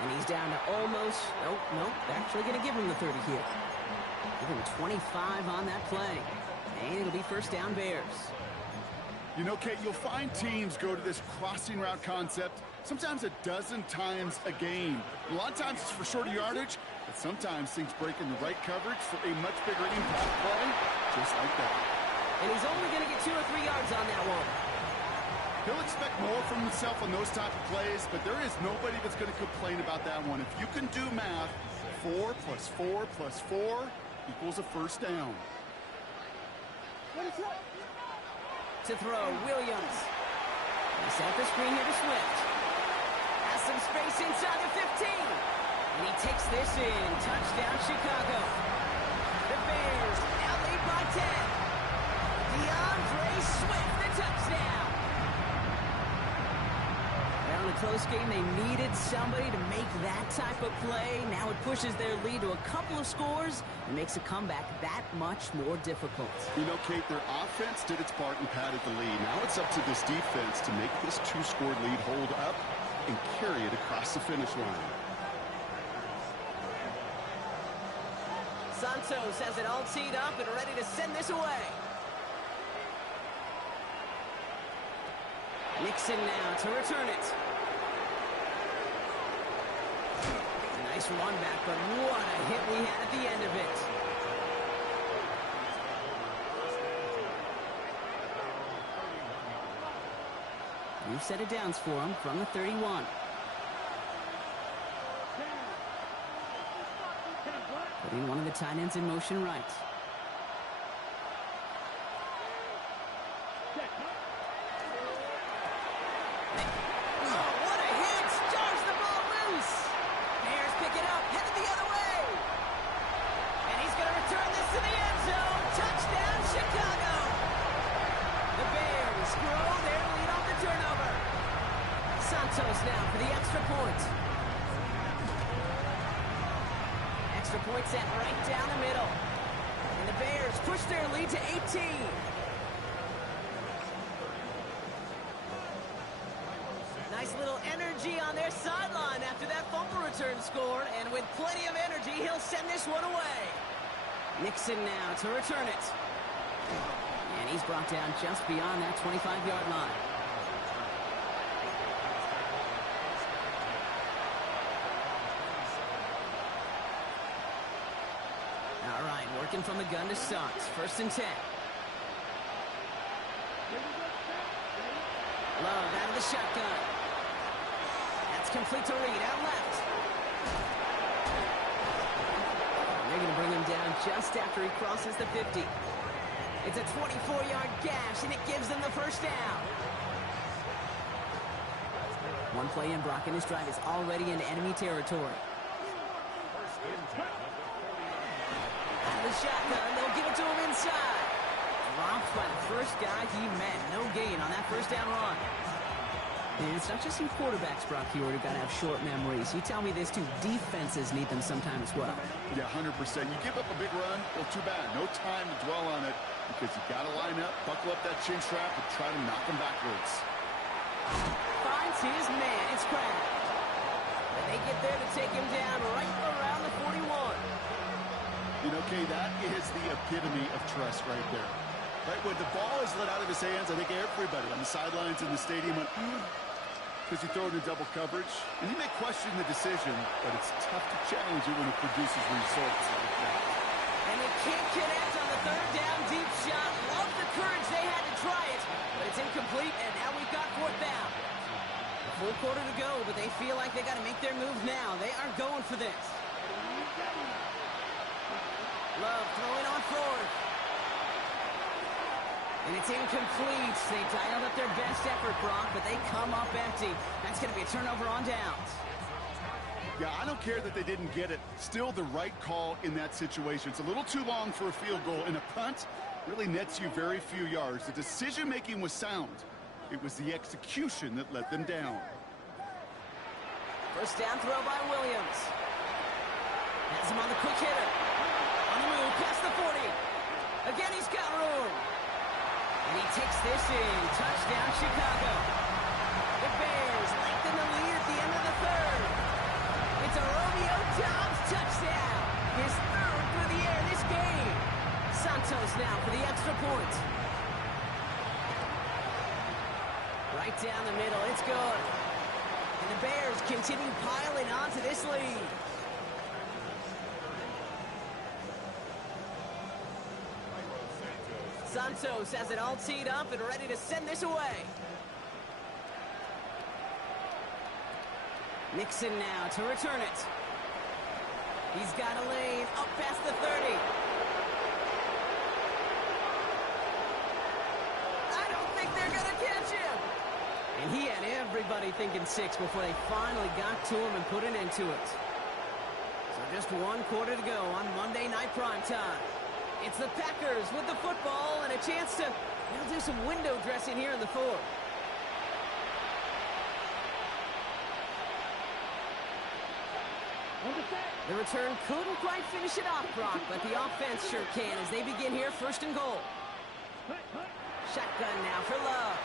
And he's down to almost, nope, actually going to give him the 30 here. Give him 25 on that play. And it'll be 1st down Bears. You know, Kate, you'll find teams go to this crossing route concept sometimes a dozen times a game. A lot of times it's for shorter yardage, but sometimes things break in the right coverage for a much bigger impact play, just like that. And he's only going to get 2 or 3 yards on that one. He'll expect more from himself on those type of plays, but there is nobody that's going to complain about that one. If you can do math, 4 plus 4 plus 4 equals a 1st down. To throw, Williams. He set the screen here to Swift. Has some space inside the 15. And he takes this in. Touchdown, Chicago. The Bears now lead by 10. DeAndre Swift, the touchdown. Well, in a close game, they needed somebody to make that type of play. Now it pushes their lead to a couple of scores and makes a comeback that much more difficult. You know, Kate, their offense did its part and padded the lead. Now it's up to this defense to make this 2-score lead hold up and carry it across the finish line. Santos has it all teed up and ready to send this away. Nixon now to return it. Nice run back, but what a hit we had at the end of it. New set of downs for him from the 31. Putting one of the tight ends in motion right. Now for the extra point. Extra point set right down the middle. And the Bears push their lead to 18. Nice little energy on their sideline after that fumble return scored, and with plenty of energy, he'll send this one away. Nixon now to return it. And he's brought down just beyond that 25-yard line. All right, working from the gun to start. 1st and 10. Love out of the shotgun. That's complete to Reed, out left. They're going to bring him down just after he crosses the 50. It's a 24-yard gash, and it gives them the first down. One play in, Brock, and his drive is already in enemy territory. Out of the shotgun, they'll give it to him inside. Dropped by the first guy he met. No gain on that first down run. And it's not just some quarterbacks, Brock, here who got to have short memories. You tell me this too. Defenses need them sometimes as well. Yeah, 100%. You give up a big run, well, too bad. No time to dwell on it because you got to line up, buckle up that chin strap, and try to knock him backwards. Finds his man. It's Crab. And they get there to take him down right around the 41. You know, Kay, that is the epitome of trust right there. Right, when the ball is let out of his hands, I think everybody on the sidelines in the stadium went, because you throw it in double coverage. And you may question the decision, but it's tough to challenge it when it produces results like that. And they can't connect on the 3rd down deep shot. Love the courage they had to try it, but it's incomplete, and now we've got 4th down. A full quarter to go, but they feel like they got to make their move now. They are going for this. Love throwing on 4th. And it's incomplete. They dialed up their best effort, Brock, but they come up empty. That's going to be a turnover on downs. Yeah, I don't care that they didn't get it. Still the right call in that situation. It's a little too long for a field goal, and a punt really nets you very few yards. The decision-making was sound. It was the execution that let them down. First down throw by Williams. Has him on the quick hitter. On the move, past the 40. Again, he's got room. And he takes this in. Touchdown, Chicago. The Bears lengthen the lead at the end of the 3rd. It's a Romeo Doubs touchdown. His 3rd through the air this game. Santos now for the extra point. Right down the middle. It's good. And the Bears continue piling on to this lead. Santos has it all teed up and ready to send this away. Nixon now to return it. He's got a lane up past the 30. I don't think they're going to catch him. And he had everybody thinking 6 before they finally got to him and put an end to it. So just 1 quarter to go on Monday Night Primetime. It's the Packers with the football and a chance to do some window dressing here in the 4th. The return couldn't quite finish it off, Brock, but the offense sure can as they begin here 1st and goal. Shotgun now for Love.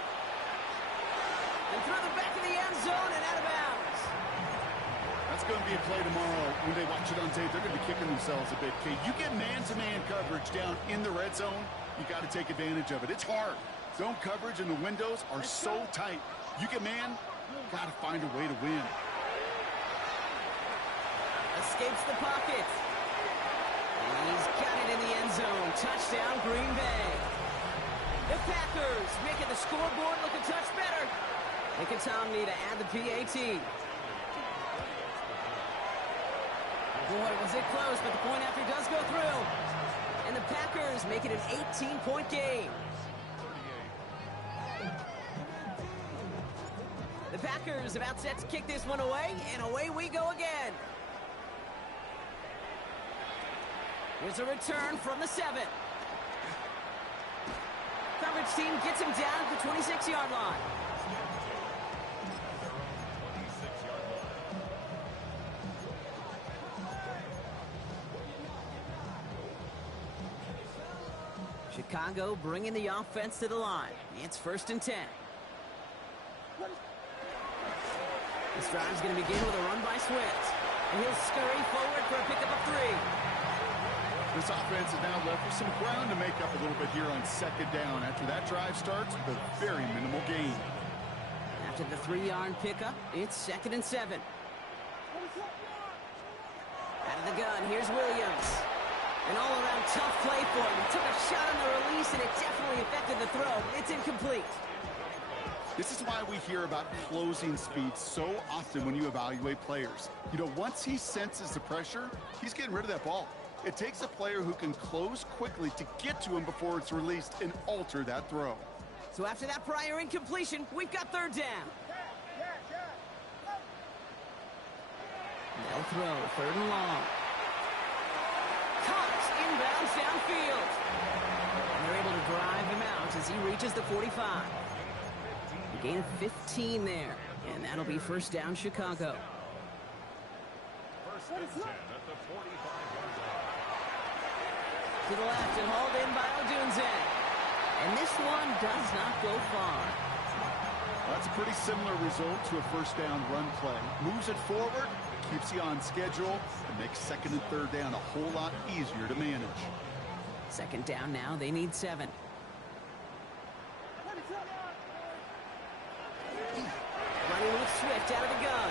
And through the back of the end zone and out of bounds. That's going to be a play tomorrow. When they watch it on tape, they're going to be kicking themselves a bit, Kate. You get man-to-man coverage down in the red zone, you got to take advantage of it. It's hard. Zone coverage and the windows are so tight. You get man, got to find a way to win. Escapes the pocket. And he's got it in the end zone. Touchdown, Green Bay. The Packers making the scoreboard look a touch better. Nick and Tomney to add the PAT. Boy, was it close, but the point after does go through. And the Packers make it an 18-point game. The Packers about set to kick this one away, and away we go again. Here's a return from the 7. Coverage team gets him down at the 26-yard line. Chicago bringing the offense to the line. It's 1st and 10. This drive's going to begin with a run by Swift. And he'll scurry forward for a pickup of 3. This offense is now left with some ground to make up a little bit here on second down after that drive starts with a very minimal gain. After the 3-yard pickup, it's 2nd and 7. Out of the gun, here's Williams. An all-around tough play for him. He took a shot on the release, and it definitely affected the throw. It's incomplete. This is why we hear about closing speed so often when you evaluate players. You know, once he senses the pressure, he's getting rid of that ball. It takes a player who can close quickly to get to him before it's released and alter that throw. So after that prior incompletion, we've got 3rd down. They'll throw 3rd and long. Caught inbounds downfield. And they're able to drive him out as he reaches the 45. A gain of 15 there. And that'll be 1st down, Chicago. First and 10 at the 45-yard line. To the left and hauled in by Odunze. And this one does not go far. That's a pretty similar result to a 1st down run play. Moves it forward, keeps you on schedule, and makes 2nd and 3rd down a whole lot easier to manage. 2nd down now, they need 7. Running with Swift out of the gun.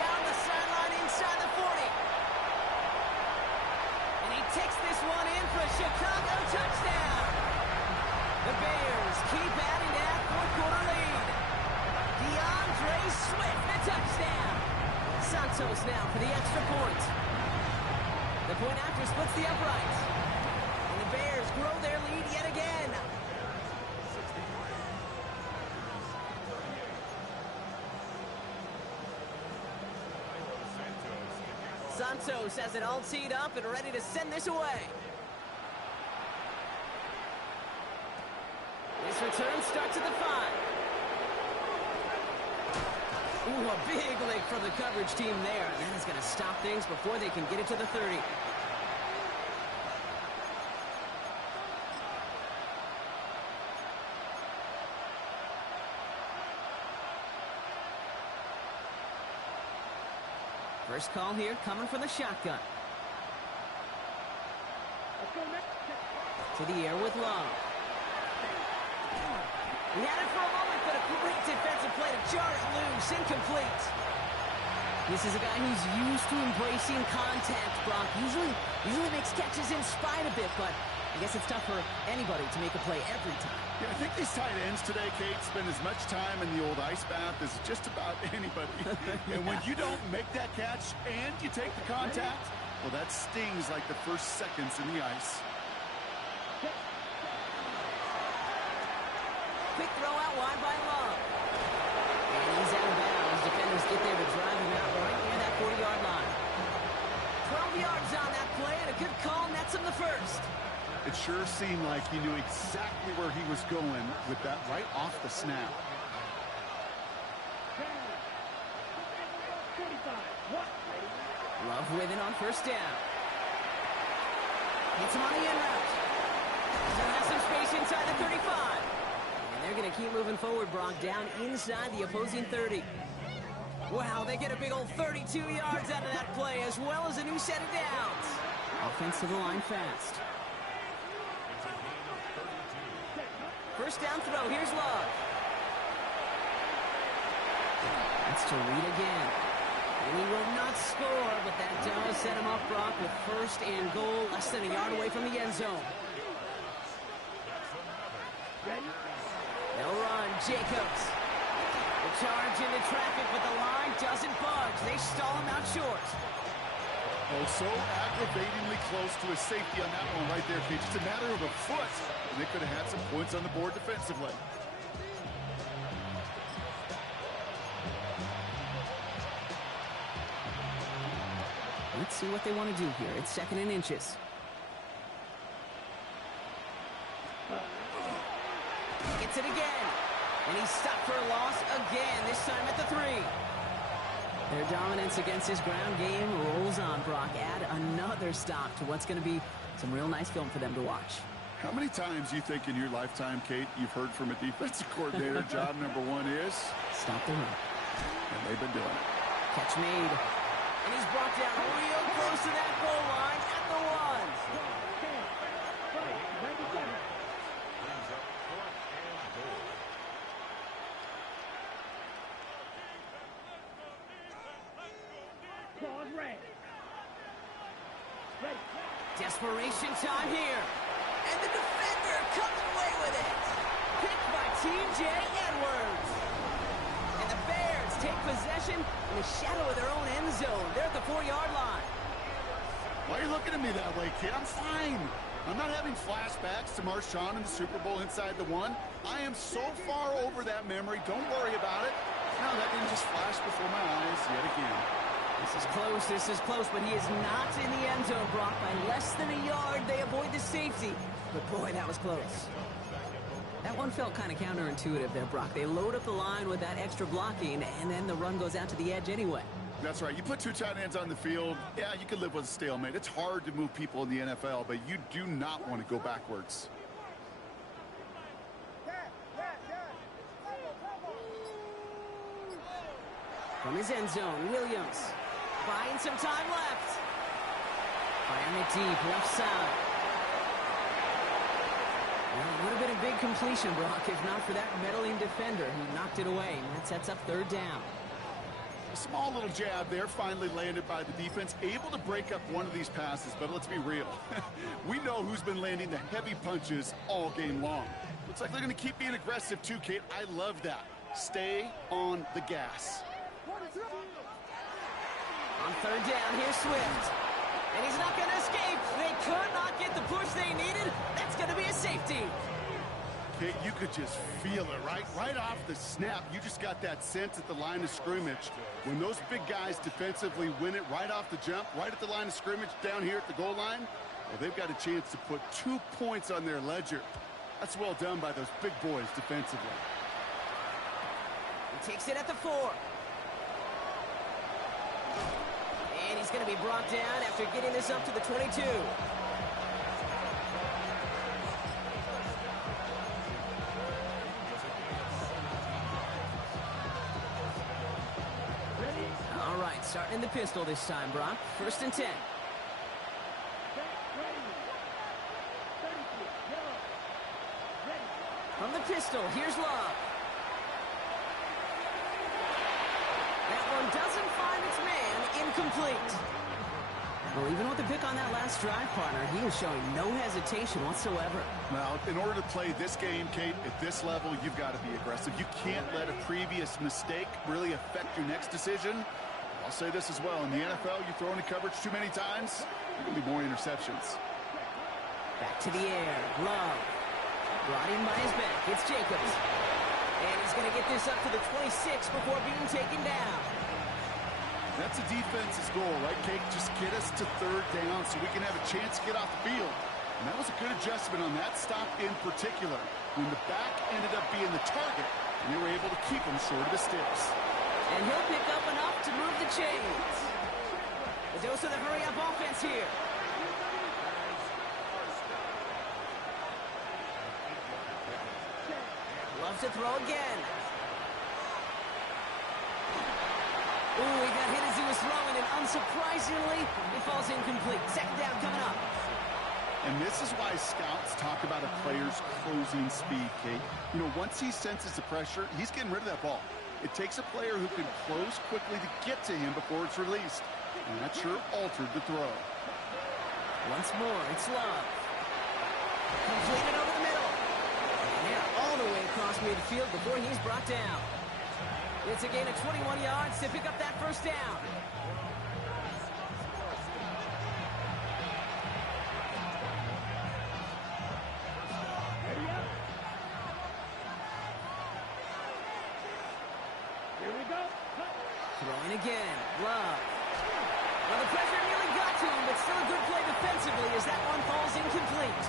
Down the sideline inside the 40. And he takes this one in for a Chicago touchdown. The Bears keep adding to that 4th-quarter lead. DeAndre Swift, a touchdown. Santos now for the extra point. The point after splits the uprights. And the Bears grow their lead yet again. Santos has it all teed up and ready to send this away. This return starts at the 5. Ooh, a big lick from the coverage team there. That is going to stop things before they can get it to the 30. First call here coming from the shotgun. To the air with Love. He had it for a moment, but a great defensive play to jar it loose. Incomplete. This is a guy who's used to embracing contact, Brock. Usually makes catches in spite of it, but I guess it's tough for anybody to make a play every time. Yeah, I think these tight ends today, Kate, spend as much time in the old ice bath as just about anybody. And when you don't make that catch and you take the contact, well, that stings like the first seconds in the ice. Quick throw out wide by Love. And he's out of bounds. Defenders get there to drive him out right near that 40-yard line. 12 yards on that play, and a good call nets him the first. It sure seemed like he knew exactly where he was going with that right off the snap. Love with it on 1st down. Hits him on the in route. So has some space inside the 35. And they're going to keep moving forward, Brock, down inside the opposing 30. Wow, they get a big old 32 yards out of that play, as well as a new set of downs. Offense to the line fast. First down throw, here's Love. That's to Reed again. And he will not score, but that does set him up, Brock, with 1st and goal, less than a yard away from the end zone. They'll run, Jacobs. The charge into traffic, but the line doesn't budge. They stall him out short. Oh, so aggravatingly close to a safety on that one right there, Kate. Just a matter of a foot, and they could have had some points on the board defensively. Let's see what they want to do here. It's 2nd and inches. Gets it again. And he's stopped for a loss again, this time at the 3. Their dominance against his ground game rolls on, Brock. Add another stop to what's going to be some real nice film for them to watch. How many times do you think in your lifetime, Kate, you've heard from a defensive coordinator, job number 1 is? Stop the run. And they've been doing it. Catch made. And he's brought down real close to that goal line at the 1. Brings up 4th and goal. Claws red. Ready. Desperation time here. And the defender comes away with it. Picked by T.J. Edwards. And the Bears take possession in the shadow of their own end zone. They're at the 4-yard line. Why are you looking at me that way, kid? I'm fine. I'm not having flashbacks to Marshawn in the Super Bowl inside the 1. I am so far over that memory. Don't worry about it. No, that didn't just flash before my eyes yet again. This is close, but he is not in the end zone, Brock. By less than a yard, they avoid the safety. But boy, that was close. That one felt kind of counterintuitive there, Brock. They load up the line with that extra blocking, and then the run goes out to the edge anyway. That's right. You put 2 tight ends on the field, yeah, you can live with a stalemate. It's hard to move people in the NFL, but you do not want to go backwards. From his end zone, Williams. Buying some time left. Firing it deep, left side. Well, it would have been a big completion, Brock, if not for that meddling defender who knocked it away. And that sets up 3rd down. A small little jab there, finally landed by the defense. Able to break up one of these passes, but let's be real. We know who's been landing the heavy punches all game long. Looks like they're going to keep being aggressive too, Kate. I love that. Stay on the gas. On 3rd down, here's Swift. And he's not going to escape. They could not get the push they needed. That's going to be a safety. Kate, you could just feel it, right? Right off the snap, you just got that sense at the line of scrimmage. When those big guys defensively win it right off the jump, right at the line of scrimmage down here at the goal line, well, they've got a chance to put 2 points on their ledger. That's well done by those big boys defensively. He takes it at the 4. And he's going to be brought down after getting this up to the 22. All right, starting in the pistol this time, Brock. 1st and 10. From the pistol, here's Love. That one doesn't find its man. Incomplete. Well, even with the pick on that last drive, partner, he was showing no hesitation whatsoever. Now, in order to play this game, Kate, at this level, you've got to be aggressive. You can't let a previous mistake really affect your next decision. I'll say this as well. In the NFL, you throw into coverage too many times, there can be more interceptions. Back to the air. Love. Brought in by his back. It's Jacobs. And he's going to get this up to the 26 before being taken down. That's a defense's goal, right, Kate? Just get us to 3rd down so we can have a chance to get off the field. And that was a good adjustment on that stop in particular, when the back ended up being the target, and they were able to keep him short of the sticks. And he'll pick up enough to move the chains. The dose of the hurry-up offense here. Loves to throw again. Ooh, he got hit as he was throwing, and unsurprisingly, it falls incomplete. 2nd down coming up. And this is why scouts talk about a player's closing speed, Kate. You know, once he senses the pressure, he's getting rid of that ball. It takes a player who can close quickly to get to him before it's released. And that sure altered the throw. Once more, it's Love. Completed over the middle. And they're all the way across midfield before he's brought down. It's a gain of 21 yards to pick up that 1st down. Here we go. Throwing again. Love. Well, the pressure nearly got to him, but still a good play defensively as that one falls incomplete.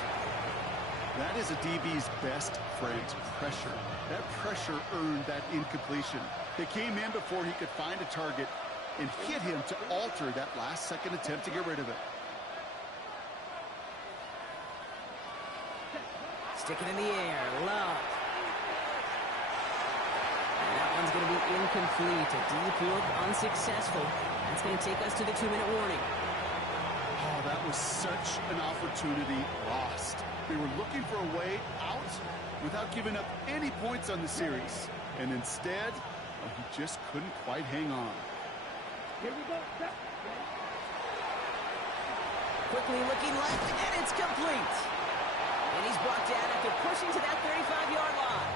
That is a DB's best friend, pressure. That pressure earned that incompletion. They came in before he could find a target and hit him to alter that last-second attempt to get rid of it. Stick it in the air. Love. And that one's going to be incomplete. A deep look, unsuccessful. That's going to take us to the 2-minute warning. Oh, that was such an opportunity lost. They were looking for a way out without giving up any points on the series. And instead, he just couldn't quite hang on. Here we go. Step. Quickly looking left, and it's complete. And he's brought down after pushing to that 35-yard line.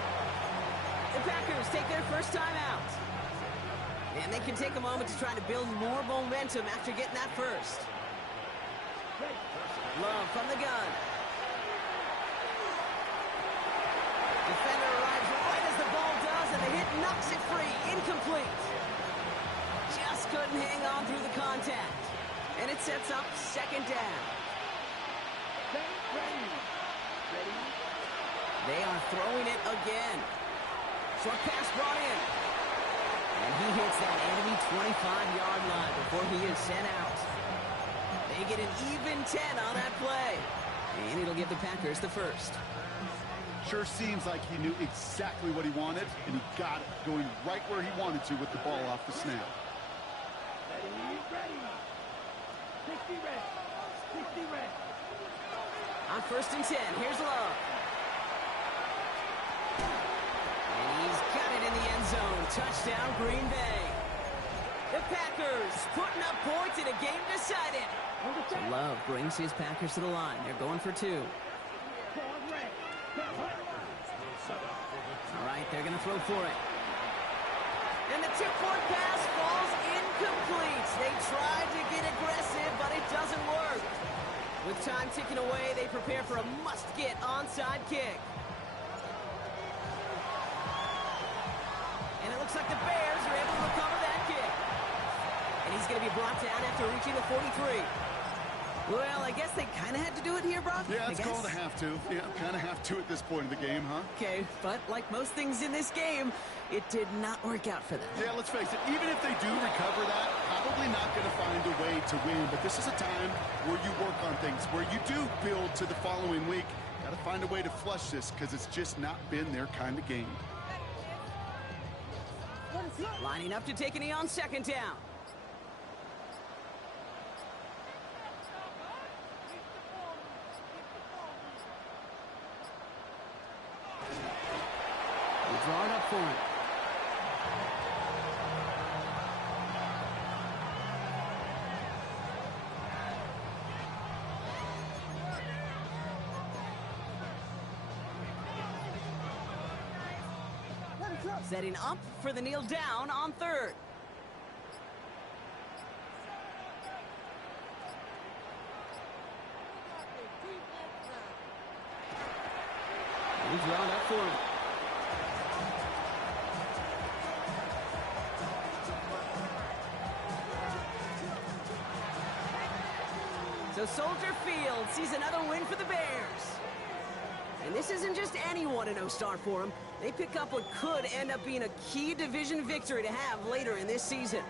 The Packers take their first time out. And they can take a moment to try to build more momentum after getting that first. Love from the gun. Defender arrives right as the ball does, and the hit knocks it free. Incomplete. Just couldn't hang on through the contact. And it sets up second down. They are throwing it again. Short pass brought in. And he hits that enemy 25-yard line before he is sent out. They get an even 10 on that play. And it'll give the Packers the first. Sure seems like he knew exactly what he wanted, and he got it, going right where he wanted to with the ball off the snap. Ready. 60 red. 60 red. On 1st and 10, here's Love. And he's got it in the end zone. Touchdown, Green Bay. The Packers putting up points in a game decided. So Love brings his Packers to the line. They're going for 2. All right, they're going to throw for it. And the tip-point pass falls incomplete. They tried to get aggressive, but it doesn't work. With time ticking away, they prepare for a must-get onside kick. And it looks like the Bears are able to recover that kick. And he's going to be brought down after reaching the 43. Well, I guess they kind of had to do it here, Brock. Yeah, it's called a have to. Yeah, kind of have to at this point in the game, huh? Okay, but like most things in this game, it did not work out for them. Yeah, let's face it, even if they do recover that, probably not going to find a way to win. But this is a time where you work on things, where you do build to the following week. Got to find a way to flush this because it's just not been their kind of game. Lining up to take a knee on 2nd down. Draw it up for him. Setting up for the kneel down on 3rd. He's drawn up for him. So Soldier Field sees another win for the Bears. And this isn't just any 1-0 start for them. They pick up what could end up being a key division victory to have later in this season.